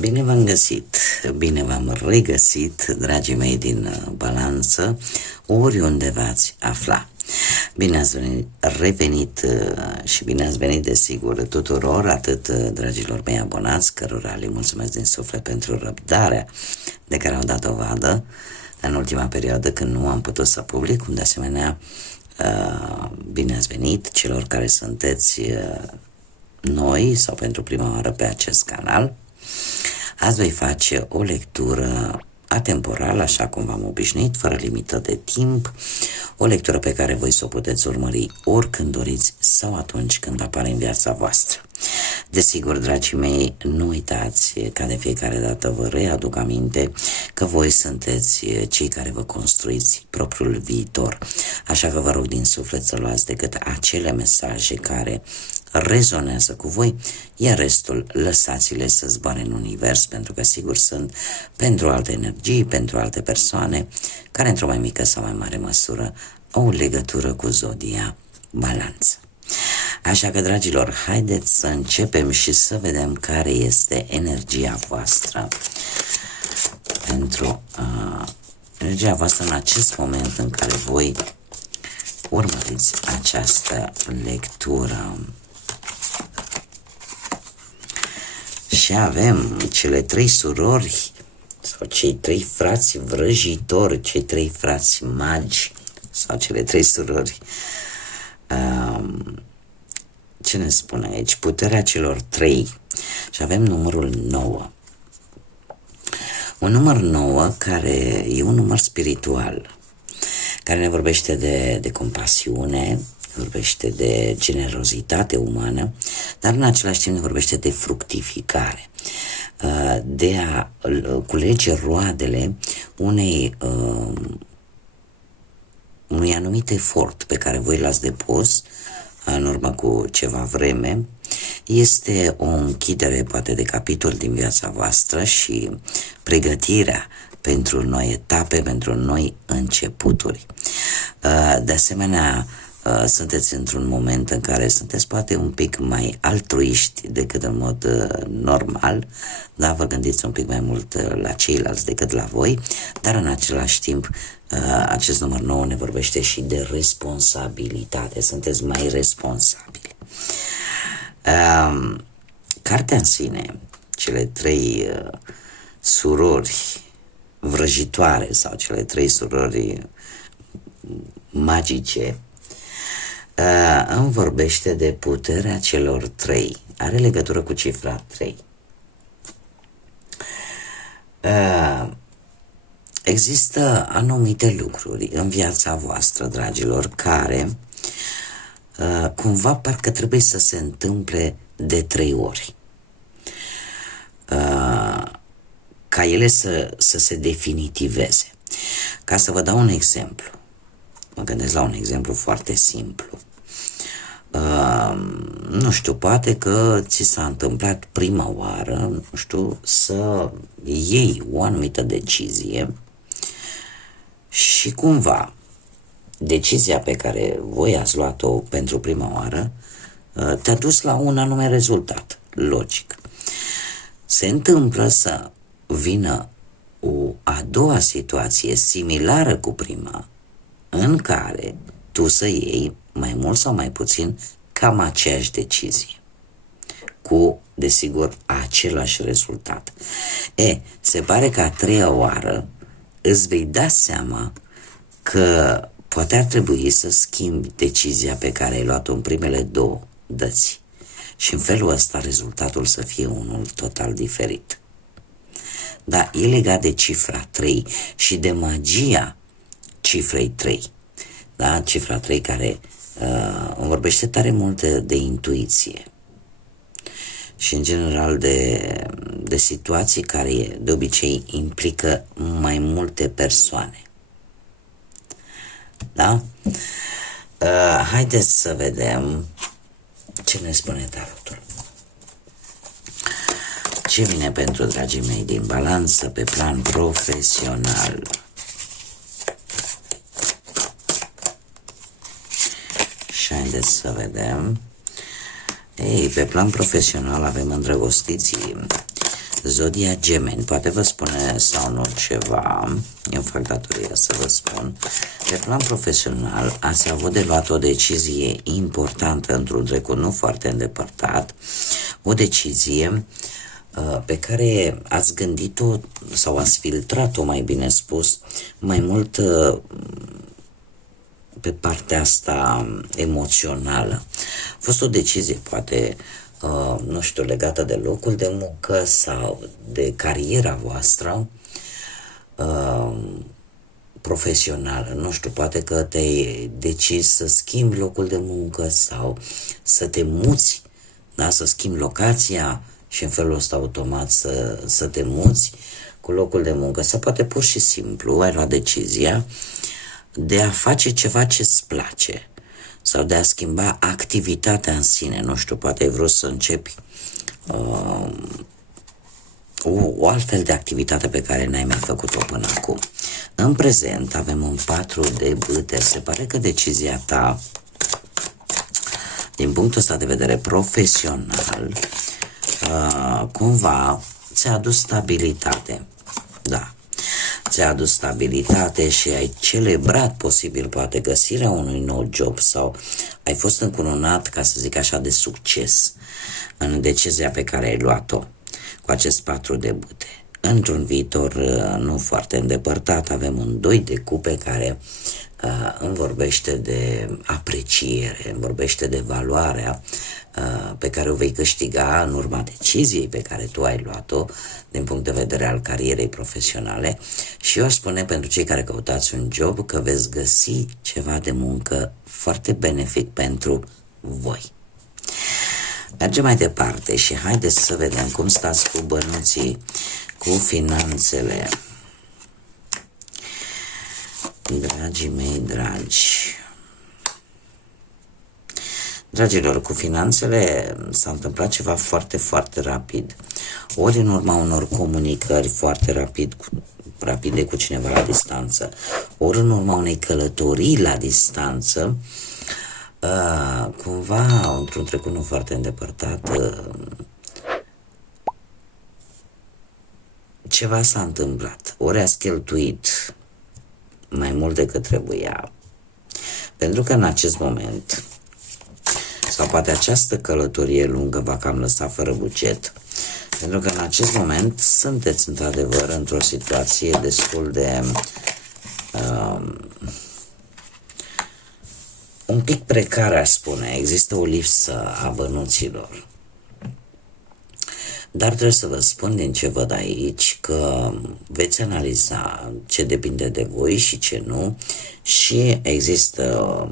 Bine v-am găsit, bine v-am regăsit, dragii mei din Balanță, oriunde v-ați afla. Bine ați revenit și bine ați venit, desigur, tuturor, atât dragilor mei abonați, cărora le mulțumesc din suflet pentru răbdarea de care au dat dovadă în ultima perioadă când nu am putut să public, cum de asemenea bine ați venit celor care sunteți noi sau pentru prima oară pe acest canal. Azi voi face o lectură atemporală, așa cum v-am obișnuit, fără limită de timp, o lectură pe care voi să o puteți urmări oricând doriți sau atunci când apare în viața voastră. Desigur, dragii mei, nu uitați, ca de fiecare dată vă readuc aminte că voi sunteți cei care vă construiți propriul viitor, așa că vă rog din suflet să luați decât acele mesaje care rezonează cu voi, iar restul lăsați-le să zboare în univers, pentru că sigur sunt pentru alte energii, pentru alte persoane care într-o mai mică sau mai mare măsură au o legătură cu zodia Balanță. Așa că, dragilor, haideți să începem și să vedem care este energia voastră pentru energia voastră în acest moment în care voi urmăriți această lectură. Și avem cele trei surori sau cei trei frați vrăjitori, cei trei frați magi sau cele trei surori. Ce ne spune aici? Puterea celor trei. Și avem numărul 9. Un număr 9 care e un număr spiritual, care ne vorbește de compasiune, vorbește de generozitate umană, dar în același timp ne vorbește de fructificare, de a culege roadele unui anumit efort pe care voi l-ați depus în urmă cu ceva vreme. Este o închidere poate de capitol din viața voastră și pregătirea pentru noi etape, pentru noi începuturi. De asemenea, sunteți într-un moment în care sunteți poate un pic mai altruiști decât în mod normal, da, vă gândiți un pic mai mult la ceilalți decât la voi, dar în același timp acest număr 9 ne vorbește și de responsabilitate, sunteți mai responsabili. Cartea în sine, cele trei surori vrăjitoare sau cele trei surori magice, îmi vorbește de puterea celor trei. Are legătură cu cifra 3. Există anumite lucruri în viața voastră, dragilor, care cumva parcă trebuie să se întâmple de 3 ori. Ca ele să se definitiveze. Ca să vă dau un exemplu. Mă gândesc la un exemplu foarte simplu. Nu știu, poate că ți s-a întâmplat prima oară, nu știu, să iei o anumită decizie și cumva decizia pe care voi ați luat-o pentru prima oară te-a dus la un anume rezultat, logic. Se întâmplă să vină o a doua situație similară cu prima, în care tu să iei mai mult sau mai puțin cam aceeași decizie, cu, desigur, același rezultat. Se pare că a treia oară îți vei da seama că poate ar trebui să schimbi decizia pe care ai luat-o în primele 2 dăți și în felul ăsta rezultatul să fie unul total diferit. Dar e legat de cifra 3 și de magia cifrei 3. Da? Cifra 3 care îmi vorbește tare mult de intuiție și în general de situații care de obicei implică mai multe persoane. Da? Haideți să vedem ce ne spune tarotul. Ce vine pentru dragii mei din Balanță pe plan profesional? Și haideți să vedem. Ei, pe plan profesional avem îndrăgostiții Zodia Gemeni, poate vă spune sau nu ceva, eu fac datoria să vă spun. Pe plan profesional ați avut de luat o decizie importantă într-un trecut nu foarte îndepărtat, o decizie pe care ați gândit-o sau ați filtrat-o, mai bine spus, mai mult pe partea asta emoțională. A fost o decizie, poate, nu știu, legată de locul de muncă sau de cariera voastră profesională. Nu știu, poate că te-ai decis să schimbi locul de muncă sau să te muți, da? Să schimbi locația și în felul ăsta automat să te muți cu locul de muncă. Sau poate pur și simplu ai luat decizia de a face ceva ce-ți place sau de a schimba activitatea în sine. Nu știu, poate ai vrut să începi o altfel de activitate pe care n-ai mai făcut-o până acum. În prezent avem un 4 de bâte. Se pare că decizia ta, din punctul ăsta de vedere profesional, cumva ți-a adus stabilitate. Da. Ți-a adus stabilitate și ai celebrat posibil poate găsirea unui nou job sau ai fost încununat, ca să zic așa, de succes în decizia pe care ai luat-o cu acest 4 de bâte. Într-un viitor nu foarte îndepărtat avem un 2 de cupe care îmi vorbește de apreciere, îmi vorbește de valoarea pe care o vei câștiga în urma deciziei pe care tu ai luat-o din punct de vedere al carierei profesionale și eu aș spune pentru cei care căutați un job că veți găsi ceva de muncă foarte benefic pentru voi. Mergem mai departe și haideți să vedem cum stați cu bănuții, cu finanțele. Dragii mei dragi, dragilor, cu finanțele s-a întâmplat ceva foarte, foarte rapid. Ori în urma unor comunicări foarte rapide cu cineva la distanță, ori în urma unei călătorii la distanță, cumva, într-un trecut nu foarte îndepărtat, ceva s-a întâmplat. Ori ați cheltuit mai mult decât trebuia. Pentru că în acest moment, sau poate această călătorie lungă v-a cam lăsat fără buget, pentru că în acest moment sunteți într-adevăr într-o situație destul de un pic precară, aș spune. Există o lipsă a bănuților. Dar trebuie să vă spun din ce văd aici că veți analiza ce depinde de voi și ce nu și există o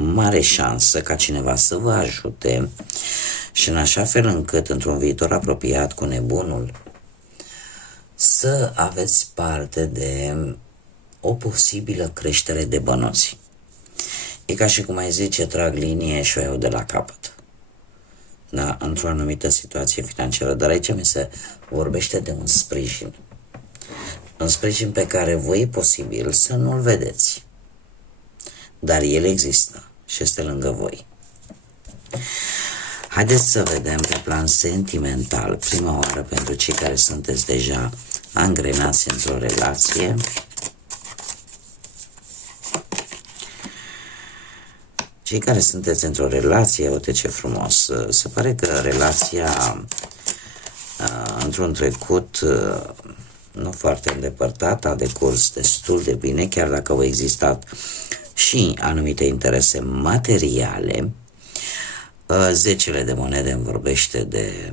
mare șansă ca cineva să vă ajute și în așa fel încât într-un viitor apropiat cu nebunul să aveți parte de o posibilă creștere de bănuți. E ca și cum ai zice, trag linie și o iau de la capăt. Da, într-o anumită situație financiară, dar aici mi se vorbește de un sprijin. Un sprijin pe care voi e posibil să nu-l vedeți. Dar el există și este lângă voi. Haideți să vedem pe plan sentimental, prima oară pentru cei care sunteți deja angrenați într-o relație. Cei care sunteți într-o relație, uite ce frumos, se pare că relația într-un trecut nu foarte îndepărtat a decurs destul de bine, chiar dacă au existat și anumite interese materiale. Zecele de monede îmi vorbește de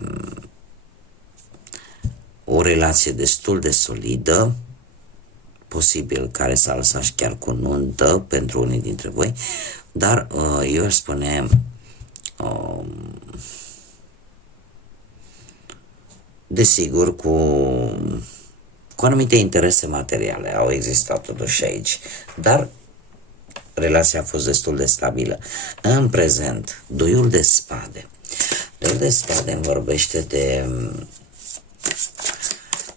o relație destul de solidă, posibil care s-a lăsat și chiar cu nuntă pentru unii dintre voi, dar eu aș spune desigur cu anumite interese materiale au existat totuși aici, dar relația a fost destul de stabilă. În prezent, Doiul de spade. Doiul de spade îmi vorbește de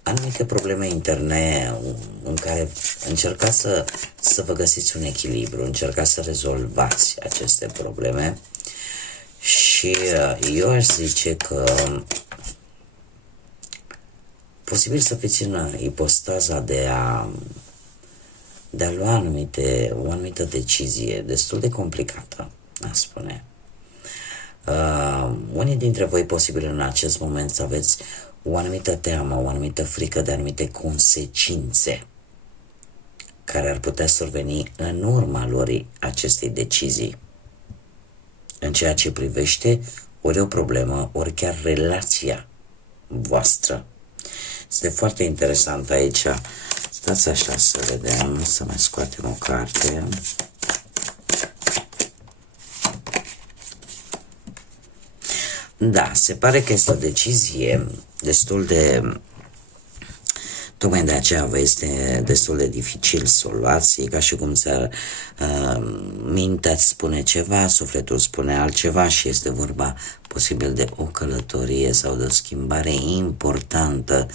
anumite probleme interne în care încercați să vă găsiți un echilibru, încercați să rezolvați aceste probleme și eu aș zice că posibil să fiți în ipostaza de a lua o anumită decizie destul de complicată, aș spune. Unii dintre voi posibil în acest moment să aveți o anumită teamă, o anumită frică de anumite consecințe care ar putea surveni în urma lor acestei decizii în ceea ce privește ori o problemă, ori chiar relația voastră. Este foarte interesant aici. Stați așa să vedem, să mai scoatem o carte. Da, se pare că este o decizie destul de... Tocmai de aceea vă este destul de dificil să o luați, e ca și cum mintea îți spune ceva, sufletul spune altceva și este vorba posibil de o călătorie sau de o schimbare importantă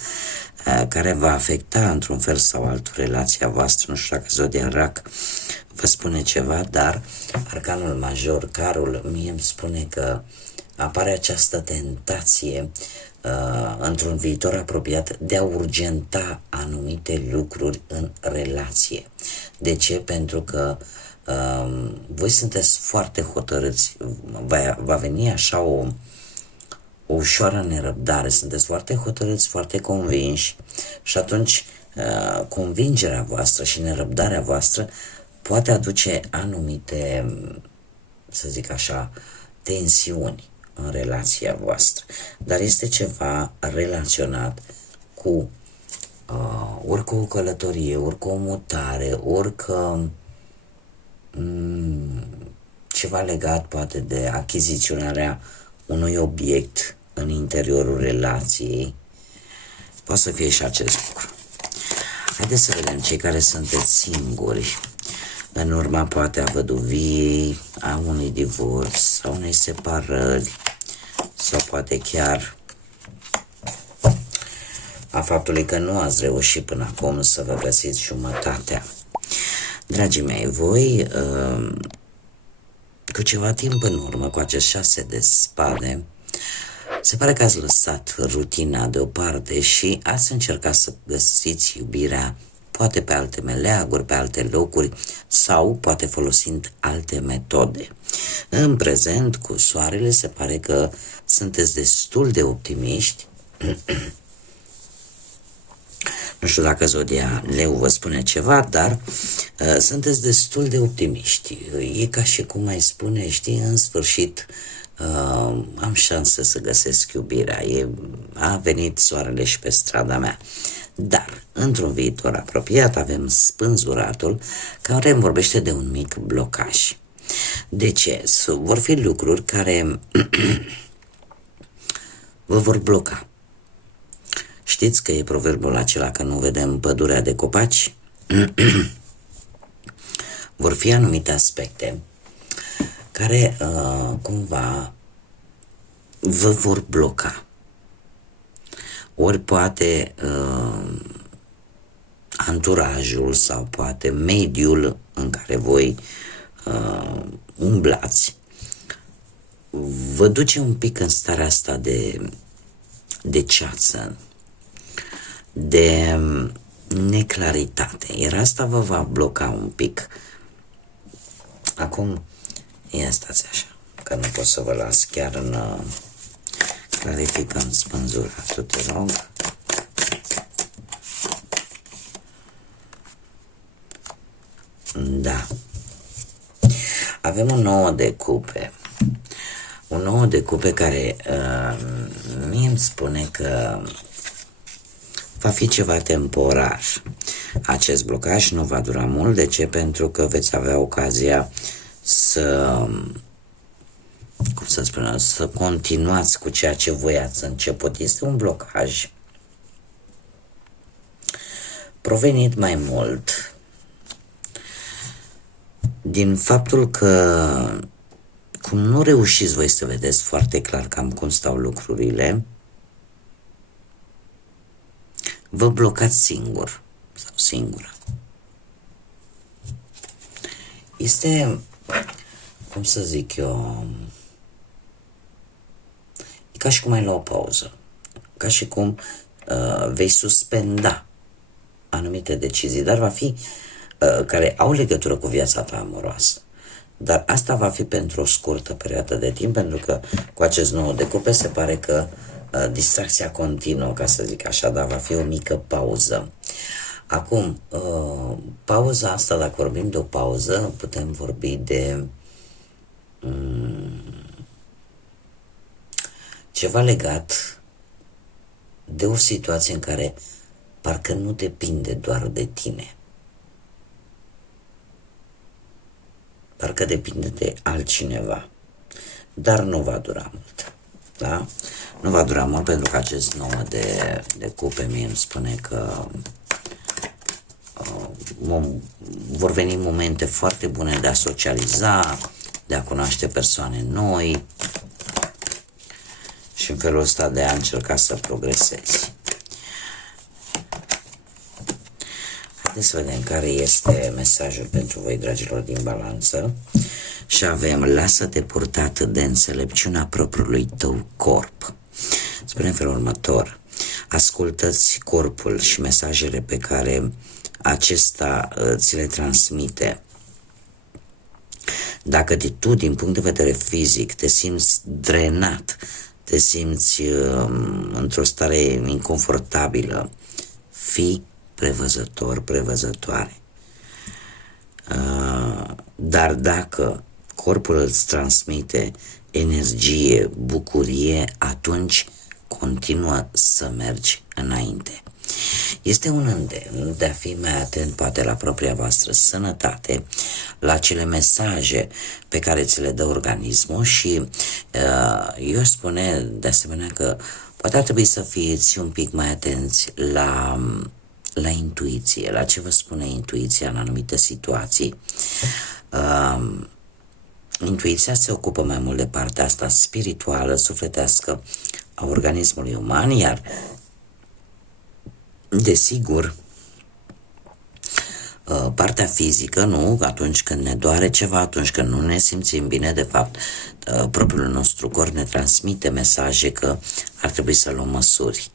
care va afecta într-un fel sau altul relația voastră. Nu știu dacă Zodia Rac vă spune ceva, dar arcanul major, Carul, mie îmi spune că apare această tentație într-un viitor apropiat de a urgenta anumite lucruri în relație. De ce? Pentru că voi sunteți foarte hotărâți, va veni așa o ușoară nerăbdare, sunteți foarte hotărâți, foarte convinși și atunci convingerea voastră și nerăbdarea voastră poate aduce anumite, să zic așa, tensiuni în relația voastră, dar este ceva relaționat cu ori cu o călătorie, ori cu o mutare, ori cu ceva legat poate de achiziționarea unui obiect în interiorul relației. Poate să fie și acest lucru. Haideți să vedem cei care sunteți singuri în urma poate a văduviei, a unui divorț, a unei separări sau poate chiar a faptului că nu ați reușit până acum să vă găsiți jumătatea. Dragii mei, voi cu ceva timp în urmă, cu acest 6 de spade, se pare că ați lăsat rutina deoparte și ați încercat să găsiți iubirea poate pe alte meleaguri, pe alte locuri sau poate folosind alte metode. În prezent, cu soarele, se pare că sunteți destul de optimiști. Nu știu dacă Zodia Leu vă spune ceva, dar sunteți destul de optimiști. E ca și cum mai spune, știi, în sfârșit am șanse să găsesc iubirea. A venit soarele și pe strada mea. Dar, într-un viitor apropiat, avem spânzuratul care îmi vorbește de un mic blocaj. De ce? Vor fi lucruri care vă vor bloca. Știți că e proverbul acela că nu vedem pădurea de copaci? Vor fi anumite aspecte care cumva vă vor bloca. Ori poate anturajul sau poate mediul în care voi umblați vă duce un pic în starea asta de ceață, de neclaritate, iar asta vă va bloca un pic. Acum, ia stați așa, că nu pot să vă las chiar în clarificând spânzura, tu te rog. Da. Avem un 9 de cupe. Un 9 de cupe care mie îmi spune că va fi ceva temporar. Acest blocaj nu va dura mult. De ce? Pentru că veți avea ocazia să continuați cu ceea ce voi ați început. Este un blocaj provenit mai mult din faptul că cum nu reușiți voi să vedeți foarte clar cam cum stau lucrurile, vă blocați singur sau singură. Este, cum să zic eu, e ca și cum ai lua o pauză, ca și cum vei suspenda anumite decizii, dar va fi care au legătură cu viața ta amoroasă. Dar asta va fi pentru o scurtă perioadă de timp, pentru că cu acest nou de cupe se pare că distracția continuă, ca să zic așa, dar va fi o mică pauză. Acum, pauza asta, dacă vorbim de o pauză, putem vorbi de ceva legat de o situație în care parcă nu depinde doar de tine. Parcă depinde de altcineva. Dar nu va dura mult. Da? Nu va dura mult, pentru că acest nou de cupe mie îmi spune că vor veni momente foarte bune de a socializa, de a cunoaște persoane noi și în felul ăsta de a încerca să progresezi. Haideți să vedem care este mesajul pentru voi, dragilor din Balanță. Și avem: lasă-te purtat de înțelepciunea propriului tău corp. Spune în felul următor: ascultă-ți corpul și mesajele pe care acesta ți le transmite. Dacă tu, din punct de vedere fizic, te simți drenat, te simți într-o stare inconfortabilă, fii prevăzător, prevăzătoare. Dar dacă corpul îți transmite energie, bucurie, atunci continuă să mergi înainte. Este un îndemn de a fi mai atent poate la propria voastră sănătate, la cele mesaje pe care ți le dă organismul și eu aș spune de asemenea că poate ar trebui să fiți un pic mai atenți la intuiție, la ce vă spune intuiția în anumite situații. Intuiția se ocupă mai mult de partea asta spirituală, sufletească a organismului uman, iar desigur partea fizică, nu, atunci când ne doare ceva, atunci când nu ne simțim bine, de fapt propriul nostru corp ne transmite mesaje că ar trebui să luăm măsuri.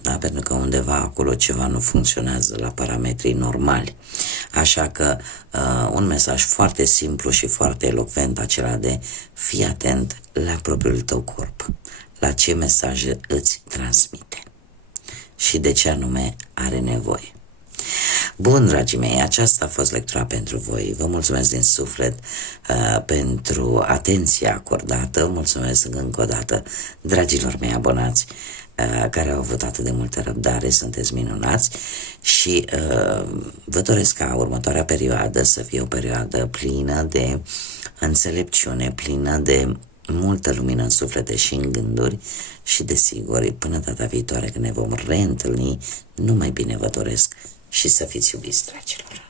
Da? Pentru că undeva acolo ceva nu funcționează la parametrii normali. Așa că un mesaj foarte simplu și foarte elocvent, acela de fii atent la propriul tău corp, la ce mesaje îți transmite și de ce anume are nevoie. Bun, dragii mei, aceasta a fost lectura pentru voi. Vă mulțumesc din suflet pentru atenția acordată. Mulțumesc încă o dată dragilor mei abonați care au avut atât de multă răbdare, sunteți minunați și vă doresc ca următoarea perioadă să fie o perioadă plină de înțelepciune, plină de multă lumină în suflete și în gânduri și desigur, până data viitoare când ne vom reîntâlni, numai bine vă doresc și să fiți iubiți, dragilor.